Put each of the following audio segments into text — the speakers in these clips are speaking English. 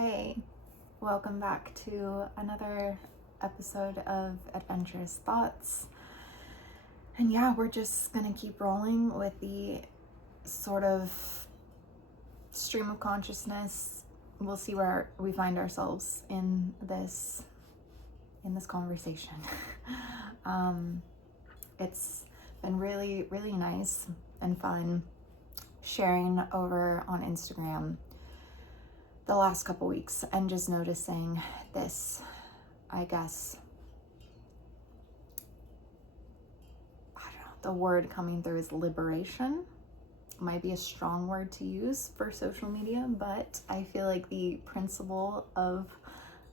Hey, welcome back to another episode of Adventurous Thoughts. And yeah, we're just gonna keep rolling with the sort of stream of consciousness. We'll see where we find ourselves in this conversation. It's been really, really nice and fun sharing over on Instagram the last couple weeks and just noticing this, I guess, I don't know, the word coming through is liberation. Might be a strong word to use for social media, but I feel like the principle of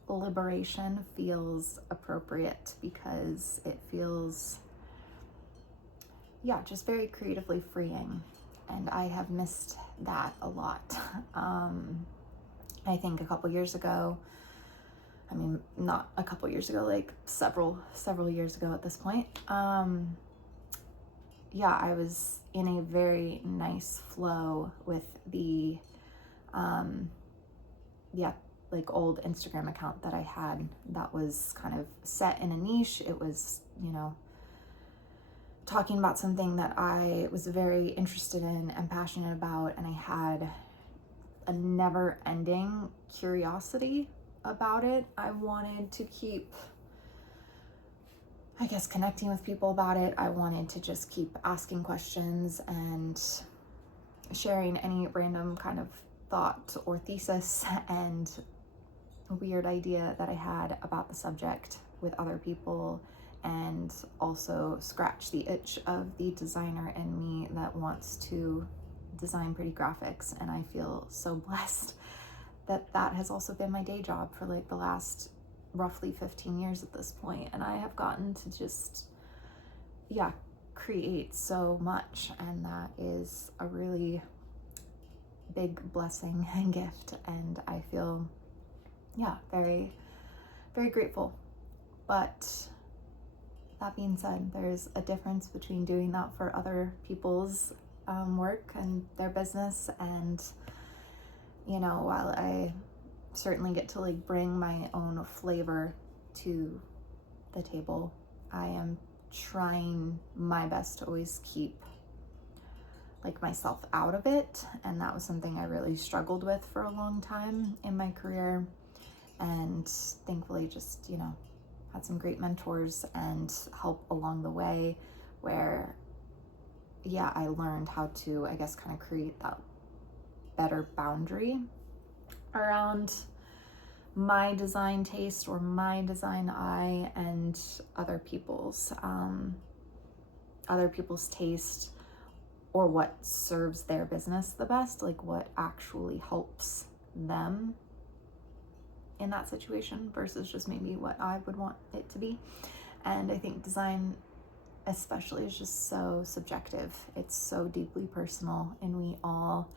liberation feels appropriate because it feels, just very creatively freeing. And I have missed that a lot. I think a couple years ago, not a couple years ago, like several years ago at this point, I was in a very nice flow with the, like old Instagram account that I had that was kind of set in a niche. It was, talking about something that I was very interested in and passionate about, and I had a never-ending curiosity about it. I wanted to keep, connecting with people about it. I wanted to just keep asking questions and sharing any random kind of thought or thesis and weird idea that I had about the subject with other people, and also scratch the itch of the designer in me that wants to design pretty graphics. And I feel so blessed that that has also been my day job for like the last roughly 15 years at this point. And I have gotten to just, create so much. And that is a really big blessing and gift. And I feel, very, very grateful. But that being said, there's a difference between doing that for other people's work and their business, and while I certainly get to like bring my own flavor to the table, I am trying my best to always keep like myself out of it. And that was something I really struggled with for a long time in my career, and thankfully just had some great mentors and help along the way where I learned how to, kind of create that better boundary around my design taste or my design eye and other people's taste, or what serves their business the best, like what actually helps them in that situation versus just maybe what I would want it to be. And I think design especially is just so subjective. It's so deeply personal, and we all,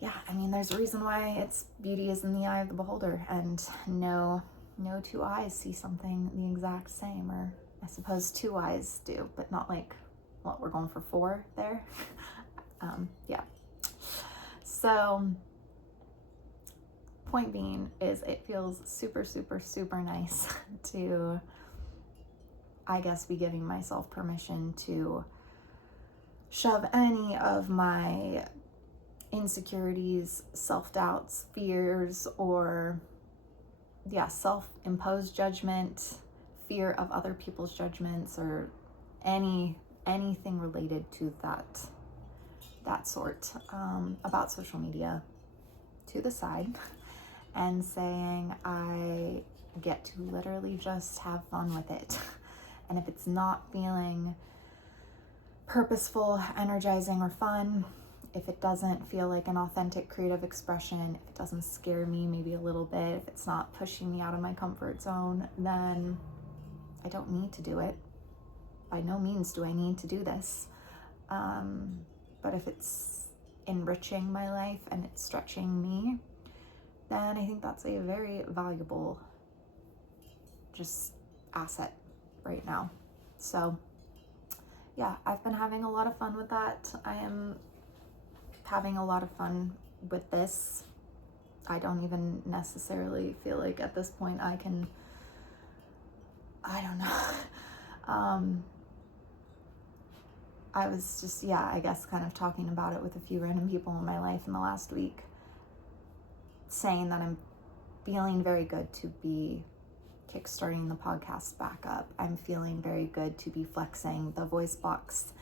there's a reason why it's beauty is in the eye of the beholder, and no two eyes see something the exact same, or I suppose two eyes do, but not like what we're going for four there. So point being is it feels super, super, super nice to, be giving myself permission to shove any of my insecurities, self-doubts, fears, or self-imposed judgment, fear of other people's judgments, or anything related to that sort about social media to the side, and saying I get to literally just have fun with it. And if it's not feeling purposeful, energizing, or fun, if it doesn't feel like an authentic creative expression, if it doesn't scare me maybe a little bit, if it's not pushing me out of my comfort zone, then I don't need to do it. By no means do I need to do this. But if it's enriching my life and it's stretching me, then I think that's a very valuable just asset right now. So I've been having a lot of fun with that. I am having a lot of fun with this. I don't even necessarily feel like at this point I don't know. I was just, I guess kind of talking about it with a few random people in my life in the last week, saying that I'm feeling very good to be kickstarting the podcast back up. I'm feeling very good to be flexing the voice box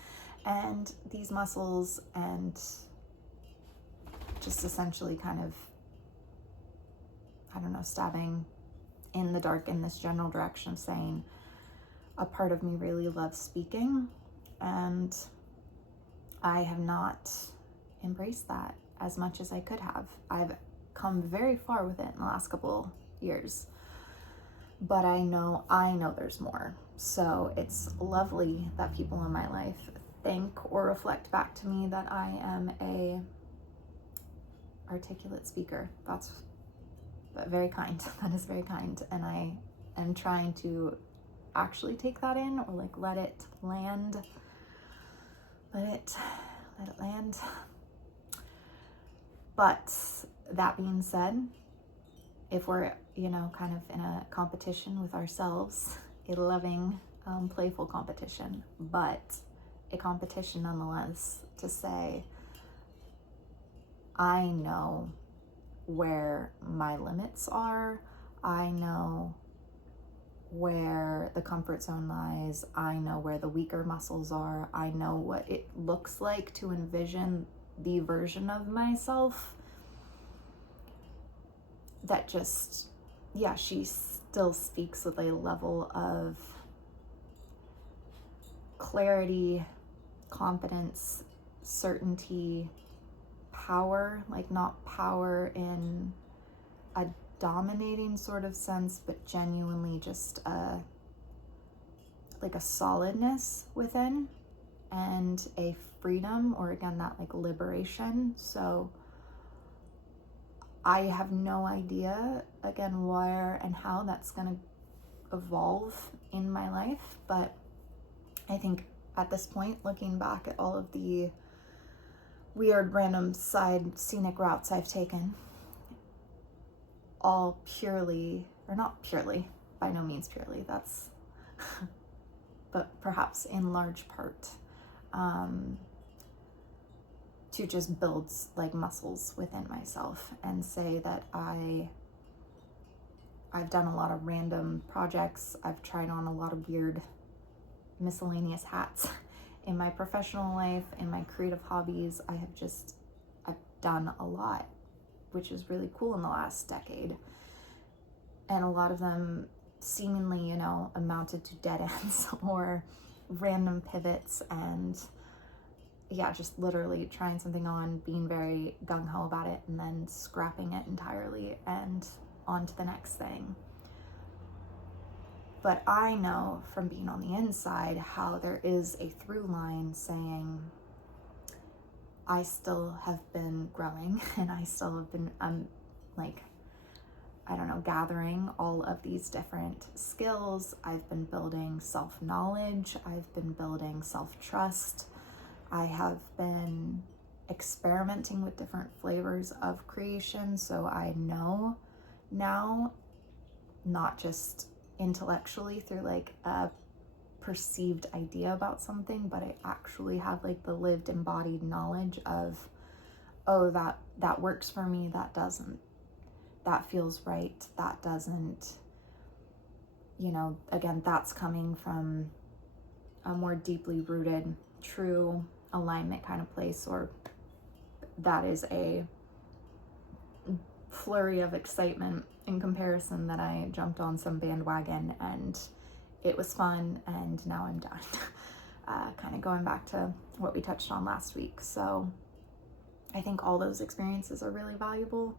and these muscles, and just essentially kind of, I don't know, stabbing in the dark in this general direction of saying a part of me really loves speaking, and I have not embraced that as much as I could have. I've come very far with it in the last couple years, but I know there's more. So it's lovely that people in my life think or reflect back to me that I am a articulate speaker. That's very kind. That is very kind. And I am trying to actually take that in, or like let it land. Let it land. But that being said, if we're, kind of in a competition with ourselves, a loving, playful competition, but a competition nonetheless, to say, I know where my limits are. I know where the comfort zone lies. I know where the weaker muscles are. I know what it looks like to envision the version of myself that just, she still speaks with a level of clarity, confidence, certainty, power, like not power in a dominating sort of sense, but genuinely just a solidness within, and a freedom, or again, that like liberation. So I have no idea, again, where and how that's going to evolve in my life, but I think at this point, looking back at all of the weird random side scenic routes I've taken, all purely, or not purely, by no means purely, that's but perhaps in large part, to just build like muscles within myself, and say that I've done a lot of random projects. I've tried on a lot of weird miscellaneous hats in my professional life, in my creative hobbies. I've done a lot, which is really cool in the last decade. And a lot of them seemingly, amounted to dead ends or random pivots, and just literally trying something on, being very gung-ho about it, and then scrapping it entirely and on to the next thing. But I know from being on the inside how there is a through line saying I still have been growing, and I still have been, gathering all of these different skills. I've been building self-knowledge. I've been building self-trust. I have been experimenting with different flavors of creation. So I know now, not just intellectually through like a perceived idea about something, but I actually have like the lived embodied knowledge of, oh, that works for me, that doesn't, that feels right, that doesn't, again, that's coming from a more deeply rooted, true alignment kind of place, or that is a flurry of excitement in comparison that I jumped on some bandwagon and it was fun and now I'm done. Kind of going back to what we touched on last week. So I think all those experiences are really valuable.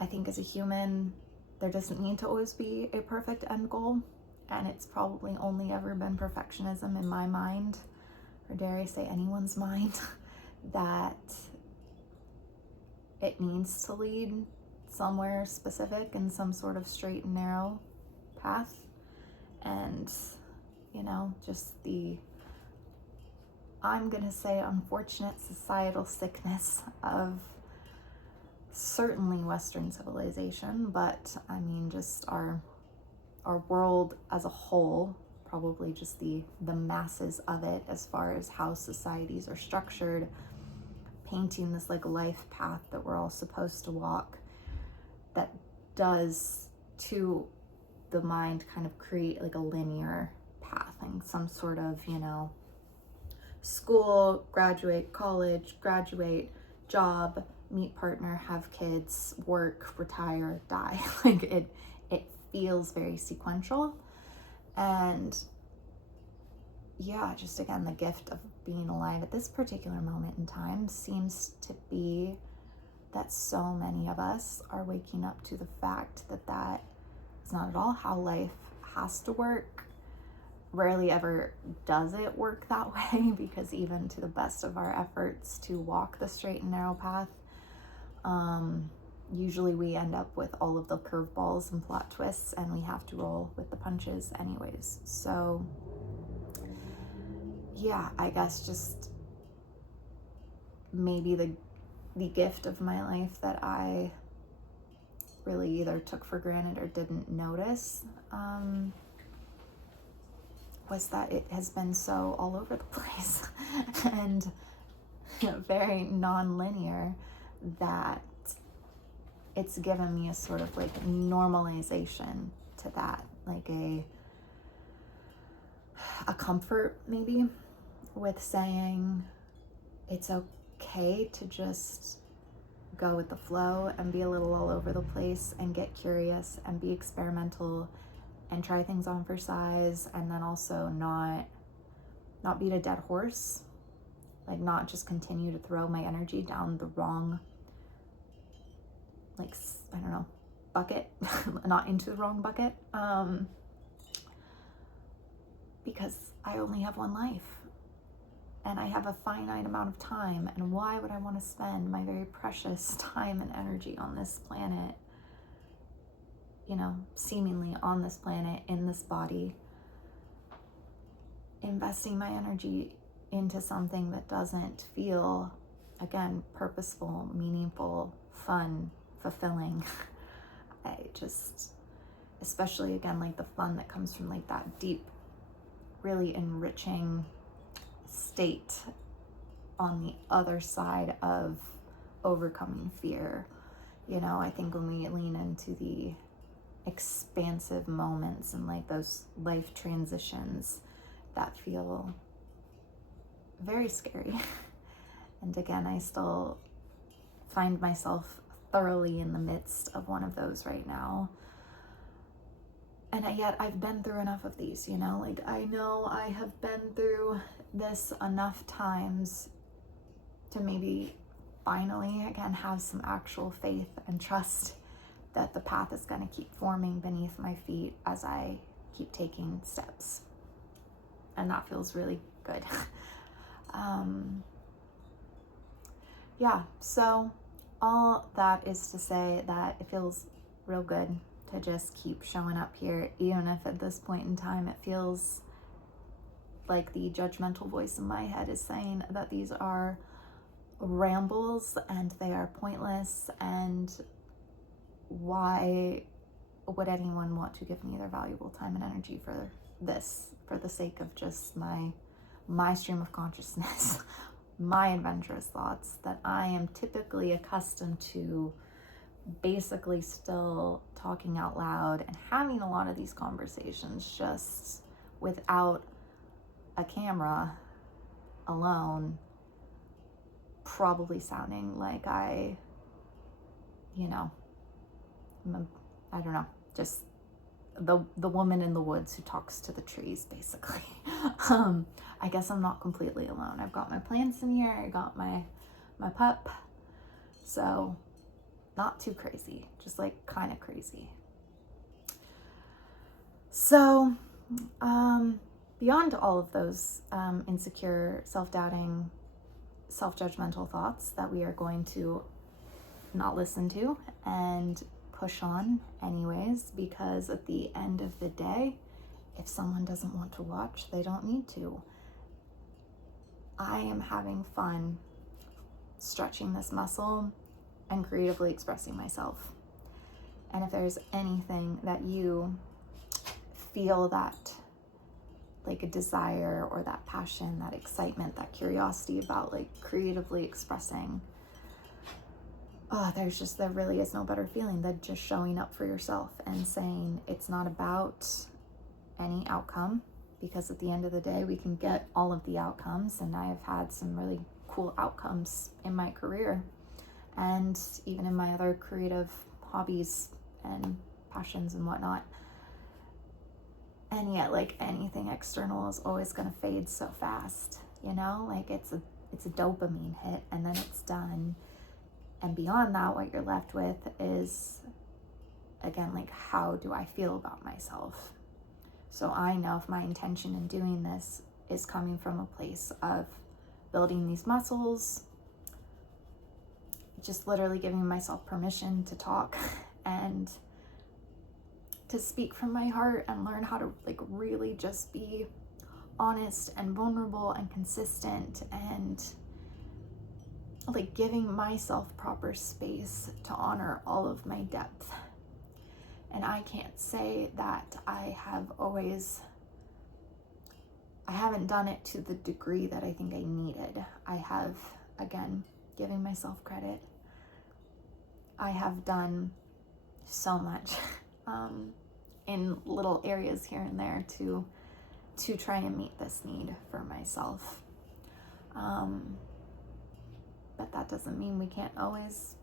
I think as a human, there doesn't need to always be a perfect end goal, and it's probably only ever been perfectionism in my mind, or dare I say anyone's mind, that it needs to lead somewhere specific in some sort of straight and narrow path. And, just the, I'm gonna say, unfortunate societal sickness of certainly Western civilization, but I mean, just our world as a whole, probably just the masses of it, as far as how societies are structured, painting this like life path that we're all supposed to walk, that does to the mind kind of create like a linear path and some sort of, you know, school, graduate, college, graduate, job, meet partner, have kids, work, retire, die. Like it feels very sequential. And yeah, just again, the gift of being alive at this particular moment in time seems to be that so many of us are waking up to the fact that that is not at all how life has to work. Rarely ever does it work that way, because even to the best of our efforts to walk the straight and narrow path, usually we end up with all of the curveballs and plot twists, and we have to roll with the punches anyways. So yeah, I guess just maybe the gift of my life that I really either took for granted or didn't notice, was that it has been so all over the place and very non-linear, that it's given me a sort of like normalization to that, like a comfort maybe with saying it's okay to just go with the flow and be a little all over the place and get curious and be experimental and try things on for size, and then also not beat a dead horse, like not just continue to throw my energy down the wrong, like, I don't know, bucket, not into the wrong bucket, because I only have one life and I have a finite amount of time, and why would I want to spend my very precious time and energy on this planet, you know, seemingly on this planet, in this body, investing my energy into something that doesn't feel, again, purposeful, meaningful, fun, fulfilling. I just, especially again, like the fun that comes from like that deep, really enriching state on the other side of overcoming fear. You know, I think when we lean into the expansive moments and like those life transitions that feel very scary. And again, I still find myself thoroughly in the midst of one of those right now. And yet I've been through enough of these, you know, like I know I have been through this enough times to maybe finally, again, have some actual faith and trust that the path is going to keep forming beneath my feet as I keep taking steps. And that feels really good. Yeah, so all that is to say that it feels real good to just keep showing up here, even if at this point in time it feels like the judgmental voice in my head is saying that these are rambles and they are pointless, and why would anyone want to give me their valuable time and energy for this, for the sake of just my stream of consciousness, my adventurous thoughts that I am typically accustomed to basically still talking out loud and having a lot of these conversations just without a camera, alone, probably sounding like I don't know, just the woman in the woods who talks to the trees, basically. I guess I'm not completely alone. I've got my plants in here, I got my pup, so not too crazy, just like kind of crazy. So beyond all of those insecure, self-doubting, self-judgmental thoughts that we are going to not listen to and push on anyways, because at the end of the day, if someone doesn't want to watch, they don't need to. I am having fun stretching this muscle and creatively expressing myself. And if there's anything that you feel that like a desire or that passion, that excitement, that curiosity about like creatively expressing, there really is no better feeling than just showing up for yourself and saying it's not about any outcome, because at the end of the day, we can get all of the outcomes. And I have had some really cool outcomes in my career and even in my other creative hobbies and passions and whatnot. And yet, like, anything external is always going to fade so fast, you know? Like, it's a dopamine hit and then it's done. And beyond that, what you're left with is, again, like, how do I feel about myself? So I know if my intention in doing this is coming from a place of building these muscles, just literally giving myself permission to talk and to speak from my heart and learn how to like really just be honest and vulnerable and consistent, and like giving myself proper space to honor all of my depth. And I can't say that I haven't done it to the degree that I think I needed. I have, again, giving myself credit, I have done so much in little areas here and there to try and meet this need for myself. But that doesn't mean we can't always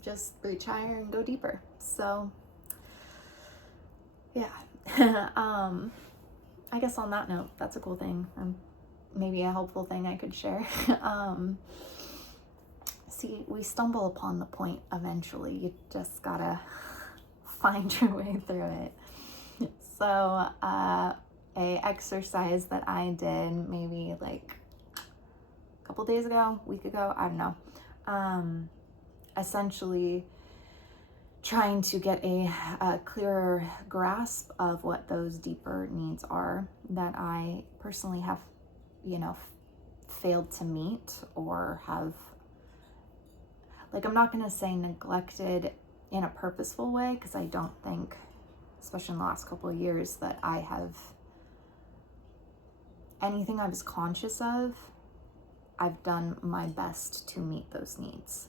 just reach higher and go deeper. So yeah, I guess on that note, that's a cool thing, or maybe a helpful thing I could share. See, we stumble upon the point eventually. You just gotta find your way through it. So, a exercise that I did maybe like a couple days ago, week ago, I don't know. Essentially trying to get a clearer grasp of what those deeper needs are that I personally have, failed to meet, or have, like, I'm not going to say neglected in a purposeful way, because I don't think, especially in the last couple of years, that I have anything I was conscious of. I've done my best to meet those needs.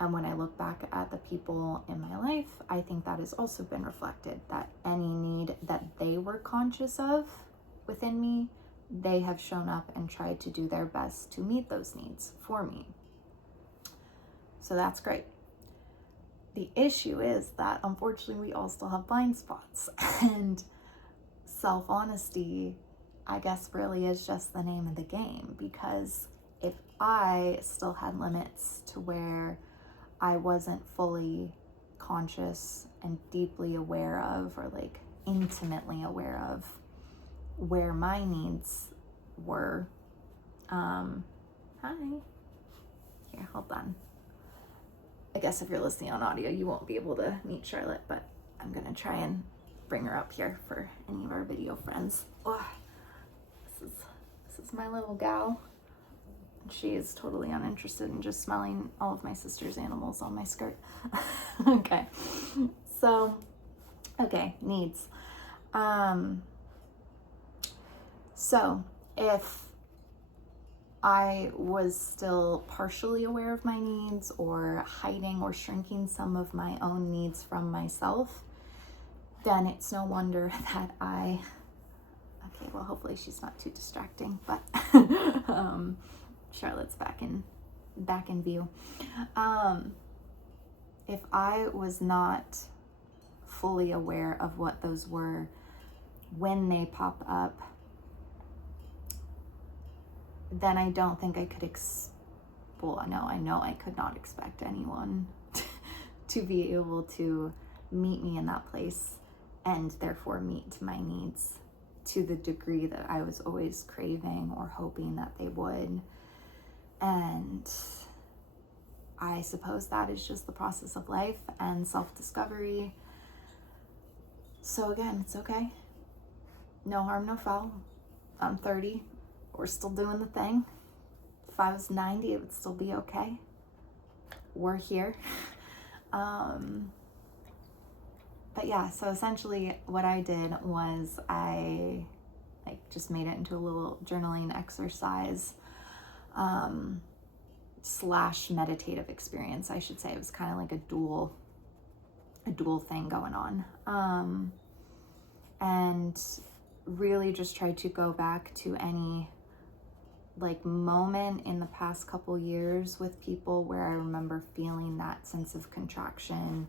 And when I look back at the people in my life, I think that has also been reflected, that any need that they were conscious of within me, they have shown up and tried to do their best to meet those needs for me. So that's great. The issue is that unfortunately we all still have blind spots, and self-honesty, I guess, really is just the name of the game. Because if I still had limits to where I wasn't fully conscious and deeply aware of, or like intimately aware of, where my needs were, hi, here, hold on. I guess if you're listening on audio, you won't be able to meet Charlotte, but I'm gonna try and bring her up here for any of our video friends. Oh, this is my little gal. She is totally uninterested in just smelling all of my sister's animals on my skirt. Okay, so, needs. So if I was still partially aware of my needs, or hiding or shrinking some of my own needs from myself, then it's no wonder that okay, well, hopefully she's not too distracting, but Charlotte's back in view. If I was not fully aware of what those were when they pop up, then I don't think I could I know I could not expect anyone to be able to meet me in that place, and therefore meet my needs to the degree that I was always craving or hoping that they would. And I suppose that is just the process of life and self-discovery. So again, it's okay. No harm, no foul. I'm 30. We're still doing the thing. If I was 90, it would still be okay. We're here. But yeah, so essentially what I did was I like just made it into a little journaling exercise slash meditative experience, I should say. It was kind of like a dual thing going on. And really just tried to go back to any like moment in the past couple years with people where I remember feeling that sense of contraction,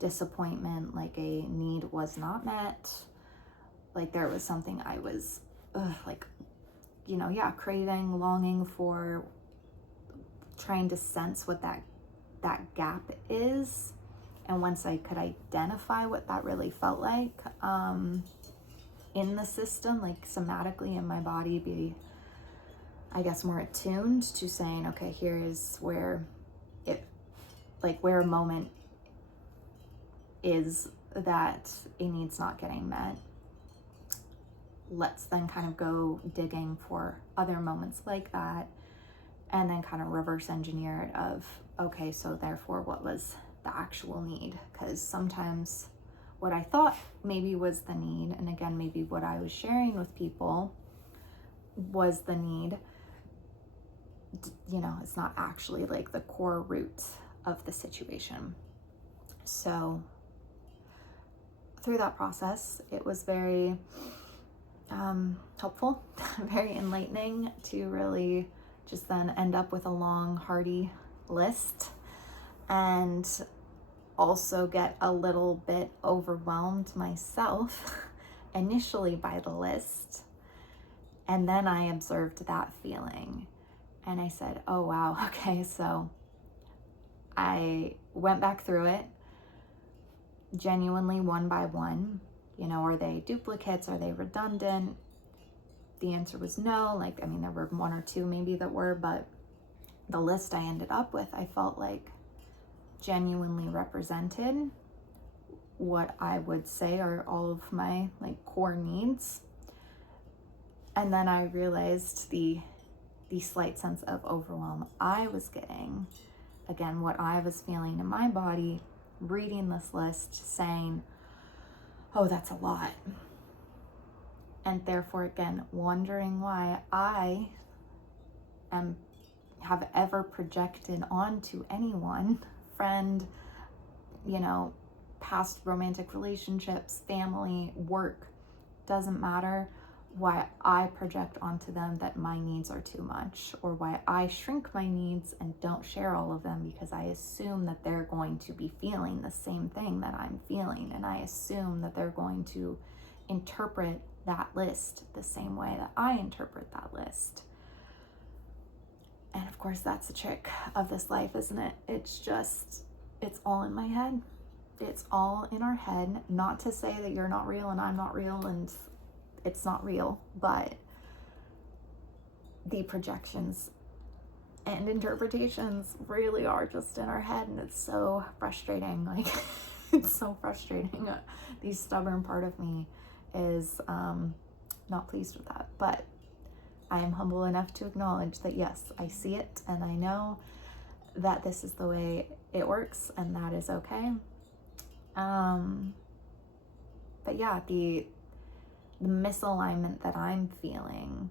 disappointment, like a need was not met, like there was something I was like, you know, yeah, craving, longing for, trying to sense what that gap is. And once I could identify what that really felt like in the system, like somatically in my body, be, I guess, more attuned to saying, okay, here is where it, like where a moment is that a need's not getting met. Let's then kind of go digging for other moments like that, and then kind of reverse engineer it of, okay, so therefore what was the actual need? Because sometimes what I thought maybe was the need, and again, maybe what I was sharing with people was the need, you know, it's not actually like the core root of the situation. So through that process, it was very helpful, very enlightening to really just then end up with a long, hearty list, and also get a little bit overwhelmed myself initially by the list. And then I observed that feeling and I said, oh wow, okay, so I went back through it genuinely one by one. You know, are they duplicates? Are they redundant? The answer was no. Like, I mean, there were one or two maybe that were, but the list I ended up with, I felt like genuinely represented what I would say are all of my like core needs. And then I realized the slight sense of overwhelm I was getting, again, what I was feeling in my body, reading this list, saying, oh, that's a lot. And therefore, again, wondering why I have ever projected onto anyone, friend, you know, past romantic relationships, family, work, doesn't matter, why I project onto them that my needs are too much, or why I shrink my needs and don't share all of them because I assume that they're going to be feeling the same thing that I'm feeling, and I assume that they're going to interpret that list the same way that I interpret that list. And of course, that's the trick of this life, isn't it? It's all in my head. It's all in our head. Not to say that you're not real and I'm not real and it's not real, but the projections and interpretations really are just in our head, and it's so frustrating. Like, it's so frustrating. The stubborn part of me is not pleased with that, but I am humble enough to acknowledge that yes, I see it and I know that this is the way it works, and that is okay. But yeah, the misalignment that I'm feeling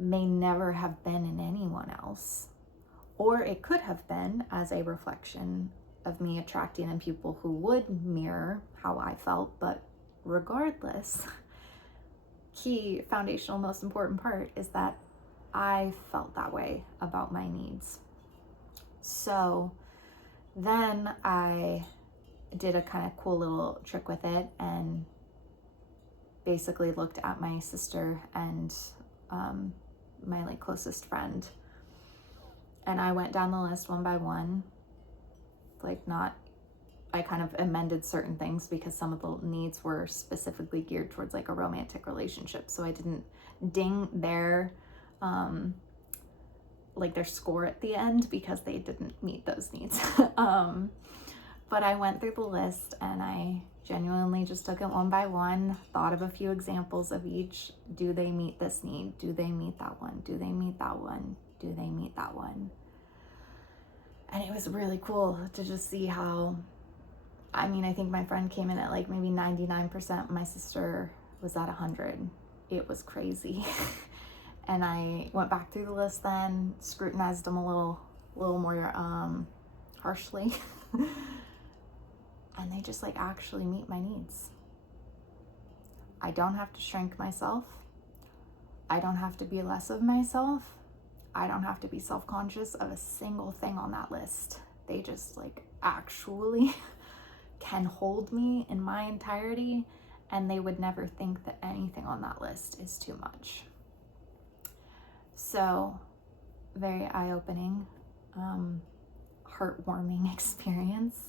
may never have been in anyone else, or it could have been as a reflection of me attracting in people who would mirror how I felt. But regardless, key, foundational, most important part is that I felt that way about my needs. So then I did a kind of cool little trick with it and basically looked at my sister and my like closest friend, and I went down the list one by one. I kind of amended certain things because some of the needs were specifically geared towards like a romantic relationship, so I didn't ding their like their score at the end because they didn't meet those needs. But I went through the list and I genuinely just took it one by one, thought of a few examples of each. Do they meet this need? Do they meet that one? Do they meet that one? Do they meet that one? And it was really cool to just see how, I mean, I think my friend came in at like maybe 99%. My sister was at 100. It was crazy. And I went back through the list then, scrutinized them a little more harshly. And they just like actually meet my needs. I don't have to shrink myself. I don't have to be less of myself. I don't have to be self-conscious of a single thing on that list. They just like actually can hold me in my entirety, and they would never think that anything on that list is too much. So, very eye-opening, heartwarming experience.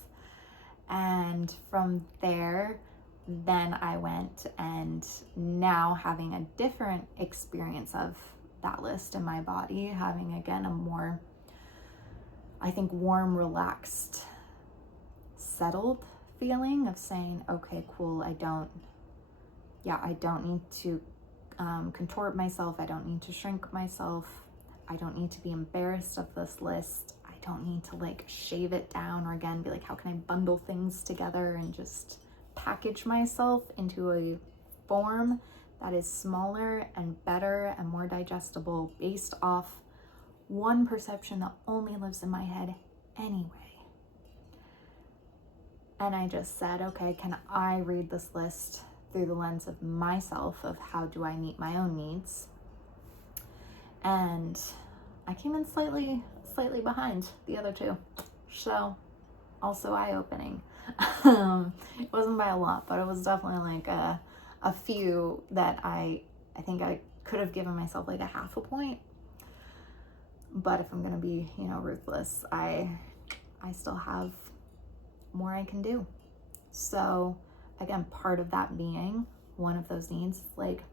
And from there, then I went, and now having a different experience of that list in my body, having again a more, I think, warm, relaxed, settled feeling of saying, okay, cool, I don't need to contort myself. I don't need to shrink myself. I don't need to be embarrassed of this list. I don't need to like shave it down, or again be like, how can I bundle things together and just package myself into a form that is smaller and better and more digestible based off one perception that only lives in my head anyway. And I just said, okay, can I read this list through the lens of myself, of how do I meet my own needs? And I came in slightly behind the other two. So also eye-opening. It wasn't by a lot, but it was definitely like a few that I think I could have given myself like a half a point. But if I'm gonna be, ruthless, I still have more I can do. So again, part of that being one of those needs, like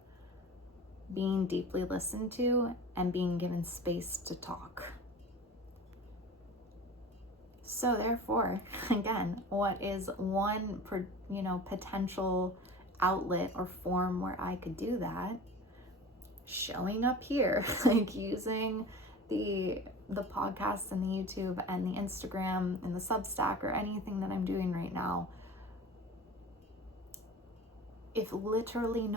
being deeply listened to and being given space to talk. So therefore, again, what is one potential outlet or form where I could do that? Showing up here, like using the podcast and the YouTube and the Instagram and the Substack or anything that I'm doing right now. If literally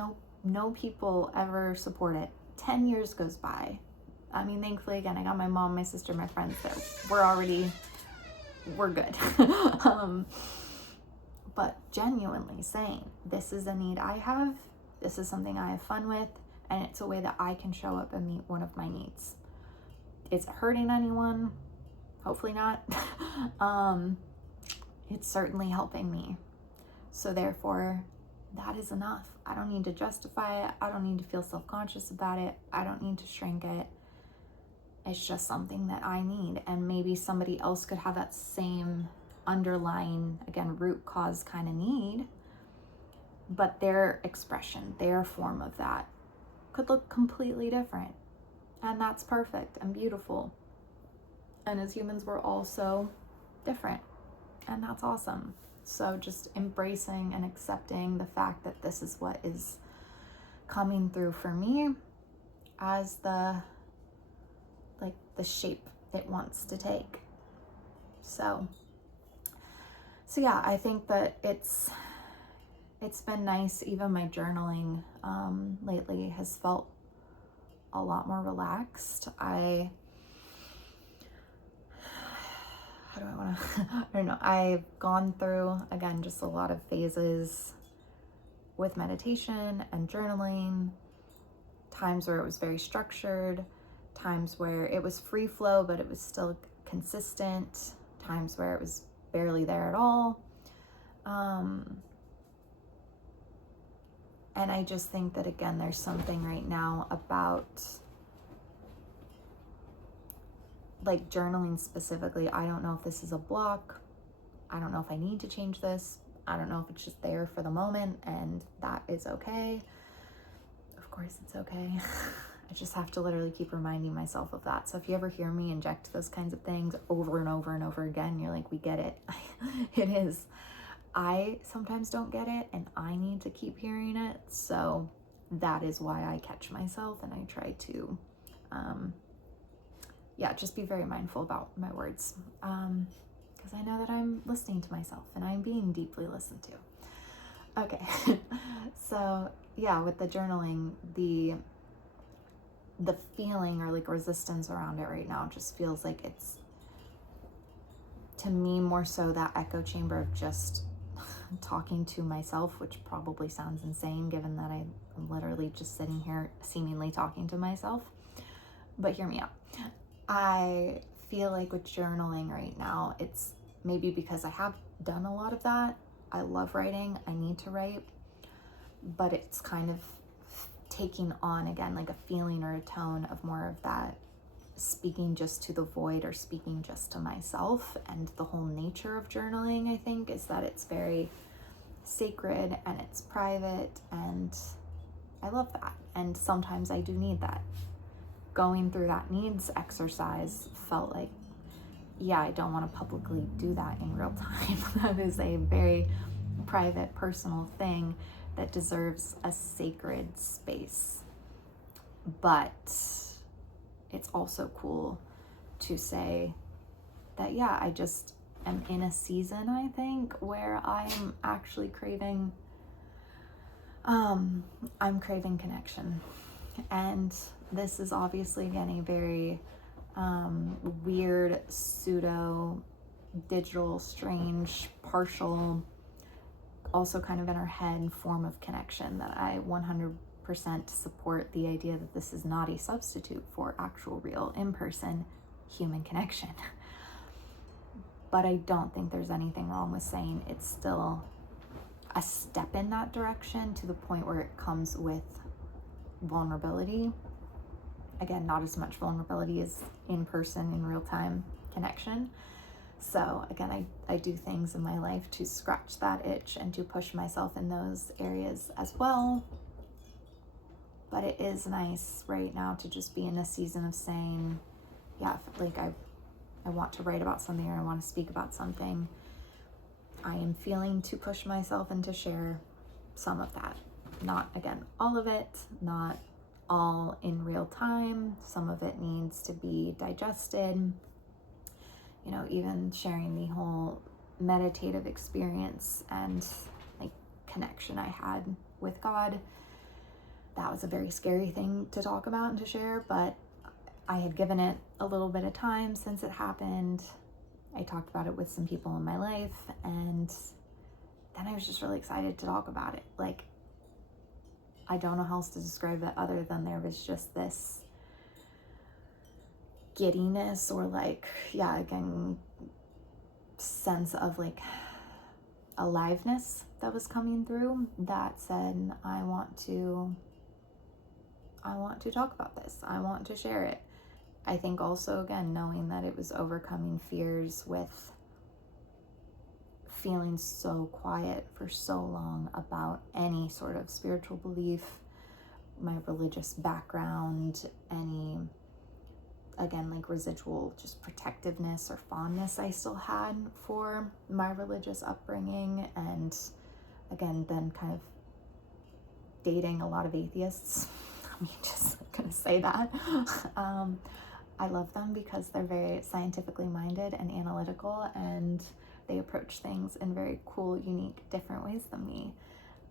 no people ever support it, 10 years goes by. I mean, thankfully, again, I got my mom, my sister, my friends that we're good. But genuinely saying, this is a need I have, this is something I have fun with, and it's a way that I can show up and meet one of my needs. Is it hurting anyone? Hopefully not. It's certainly helping me. So therefore, that is enough. I don't need to justify it. I don't need to feel self-conscious about it. I don't need to shrink it. It's just something that I need. And maybe somebody else could have that same underlying, again, root cause kind of need, but their expression, their form of that could look completely different. And that's perfect and beautiful. And as humans, we're all so different. And that's awesome. So just embracing and accepting the fact that this is what is coming through for me as the shape it wants to take. So yeah, I think that it's been nice. Even my journaling lately has felt a lot more relaxed. I don't know. I've gone through, again, just a lot of phases with meditation and journaling, times where it was very structured, times where it was free flow, but it was still consistent, times where it was barely there at all. And I just think that, again, there's something right now about like journaling specifically. I don't know if this is a block. I don't know if I need to change this. I don't know if it's just there for the moment, and that is okay. Of course it's okay. I just have to literally keep reminding myself of that. So if you ever hear me inject those kinds of things over and over and over again, you're like, we get it. It is. I sometimes don't get it, and I need to keep hearing it. So that is why I catch myself, and I try to yeah, just be very mindful about my words, because I know that I'm listening to myself and I'm being deeply listened to. Okay, so yeah, with the journaling, the feeling or like resistance around it right now just feels like it's, to me, more so that echo chamber of just talking to myself, which probably sounds insane given that I'm literally just sitting here seemingly talking to myself. But hear me out. I feel like with journaling right now, it's maybe because I have done a lot of that. I love writing. I need to write. But it's kind of taking on, again, like a feeling or a tone of more of that speaking just to the void or speaking just to myself. And the whole nature of journaling, I think, is that it's very sacred and it's private. And I love that. And sometimes I do need that. Going through that needs exercise felt like, yeah, I don't want to publicly do that in real time. That is a very private, personal thing that deserves a sacred space. But it's also cool to say that, yeah, I just am in a season, I think, where I'm actually craving, I'm craving connection. And this is obviously, again, a very weird, pseudo, digital, strange, partial, also kind of in our head form of connection that I 100% support the idea that this is not a substitute for actual, real, in-person human connection. But I don't think there's anything wrong with saying it's still a step in that direction, to the point where it comes with vulnerability. Again, not as much vulnerability as in-person, in real-time connection. So again, I do things in my life to scratch that itch and to push myself in those areas as well. But it is nice right now to just be in a season of saying, yeah, like I want to write about something, or I want to speak about something. I am feeling to push myself and to share some of that. Not, again, all of it, not all in real time. Some of it needs to be digested. You know, even sharing the whole meditative experience and like connection I had with God. That was a very scary thing to talk about and to share, but I had given it a little bit of time since it happened. I talked about it with some people in my life, and then I was just really excited to talk about it. Like, I don't know how else to describe it other than there was just this giddiness, or like, yeah, again, sense of like aliveness that was coming through that said, I want to talk about this. I want to share it. I think also, again, knowing that it was overcoming fears with feeling so quiet for so long about any sort of spiritual belief, my religious background, any, again, like residual just protectiveness or fondness I still had for my religious upbringing. And again, then kind of dating a lot of atheists. I'm just gonna say that. I love them because they're very scientifically minded and analytical, and they approach things in very cool, unique, different ways than me.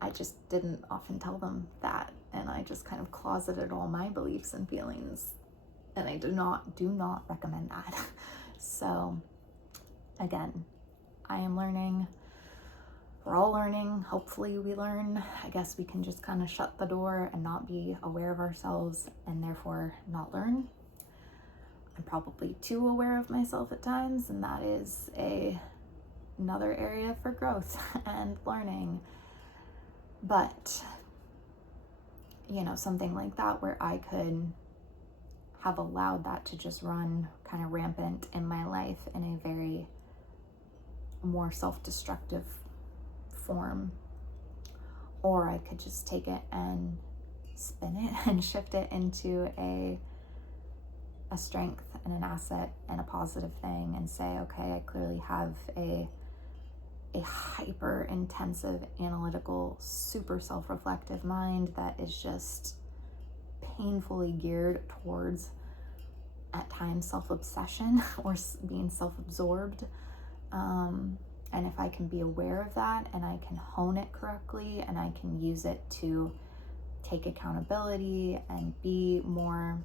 I just didn't often tell them that, and I just kind of closeted all my beliefs and feelings, and I do not recommend that. So again, I am learning. We're all learning. Hopefully we learn. I guess we can just kind of shut the door and not be aware of ourselves, and therefore not learn. I'm probably too aware of myself at times, and that is another area for growth and learning. But, you know, something like that where I could have allowed that to just run kind of rampant in my life in a very more self-destructive form, or I could just take it and spin it and shift it into a strength and an asset and a positive thing, and say, okay, I clearly have a hyper intensive, analytical, super self-reflective mind that is just painfully geared towards at times self-obsession or being self-absorbed. And if I can be aware of that and I can hone it correctly and I can use it to take accountability and be more,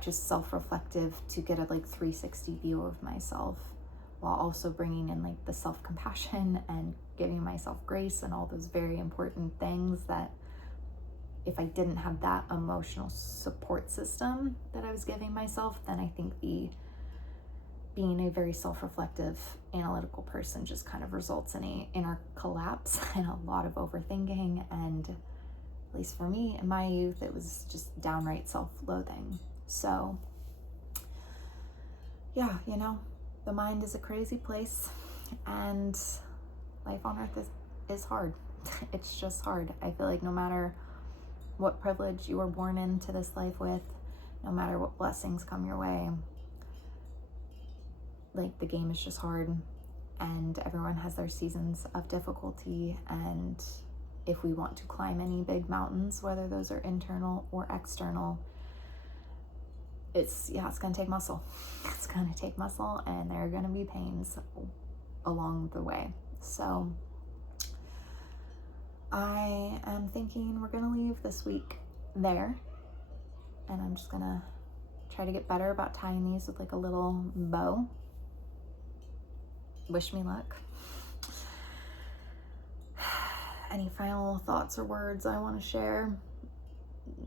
just self-reflective, to get a like 360 view of myself, while also bringing in like the self-compassion and giving myself grace and all those very important things that if I didn't have that emotional support system that I was giving myself, then I think being a very self-reflective, analytical person just kind of results in a inner collapse and a lot of overthinking. And at least for me, in my youth, it was just downright self-loathing. So yeah, the mind is a crazy place, and life on earth is hard. It's just hard. I feel like no matter what privilege you were born into this life with, no matter what blessings come your way, like the game is just hard, and everyone has their seasons of difficulty. And if we want to climb any big mountains, whether those are internal or external, it's gonna take muscle. It's gonna take muscle, and there are gonna be pains along the way. So I am thinking we're gonna leave this week there, and I'm just gonna try to get better about tying these with like a little bow. Wish me luck. Any final thoughts or words I want to share?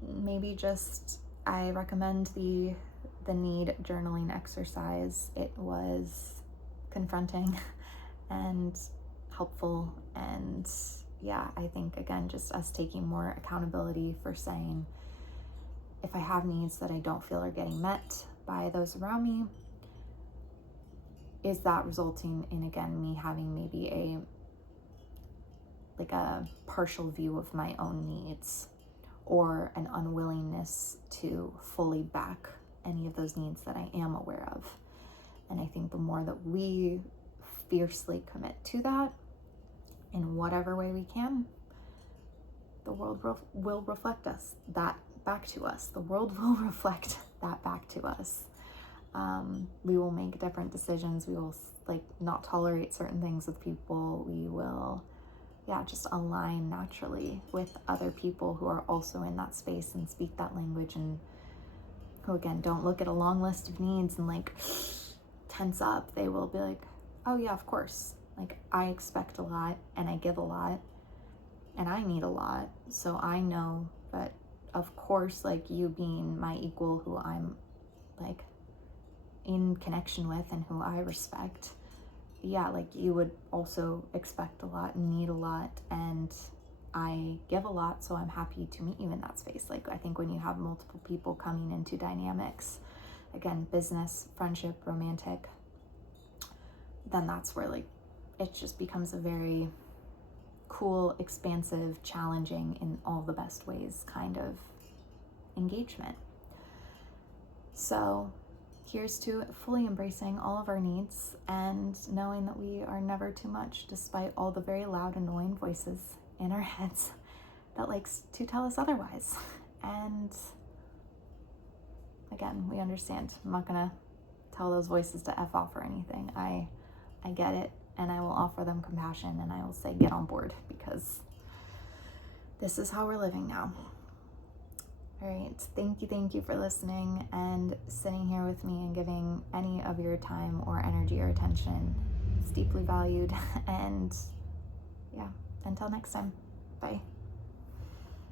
Maybe just, I recommend the need journaling exercise. It was confronting and helpful, and I think again, just us taking more accountability for saying, if I have needs that I don't feel are getting met by those around me, is that resulting in, again, me having maybe a partial view of my own needs, or an unwillingness to fully back any of those needs that I am aware of. And I think the more that we fiercely commit to that in whatever way we can, the world will reflect that back to us. The world will reflect that back to us. We will make different decisions. We will not tolerate certain things with people. We will just align naturally with other people who are also in that space and speak that language, and who again don't look at a long list of needs and tense up. They will be like, oh yeah, of course, I expect a lot and I give a lot and I need a lot, so I know that of course, you being my equal, who I'm in connection with and who I respect, you would also expect a lot and need a lot, and I give a lot, so I'm happy to meet you in that space. I think when you have multiple people coming into dynamics, again, business, friendship, romantic, then that's where it just becomes a very cool, expansive, challenging, in all the best ways kind of engagement. So here's to fully embracing all of our needs and knowing that we are never too much, despite all the very loud, annoying voices in our heads that likes to tell us otherwise. And again, we understand. I'm not gonna tell those voices to F off or anything. I get it, and I will offer them compassion, and I will say, get on board, because this is how we're living now. All right, thank you for listening and sitting here with me and giving any of your time or energy or attention. It's deeply valued. And until next time, bye.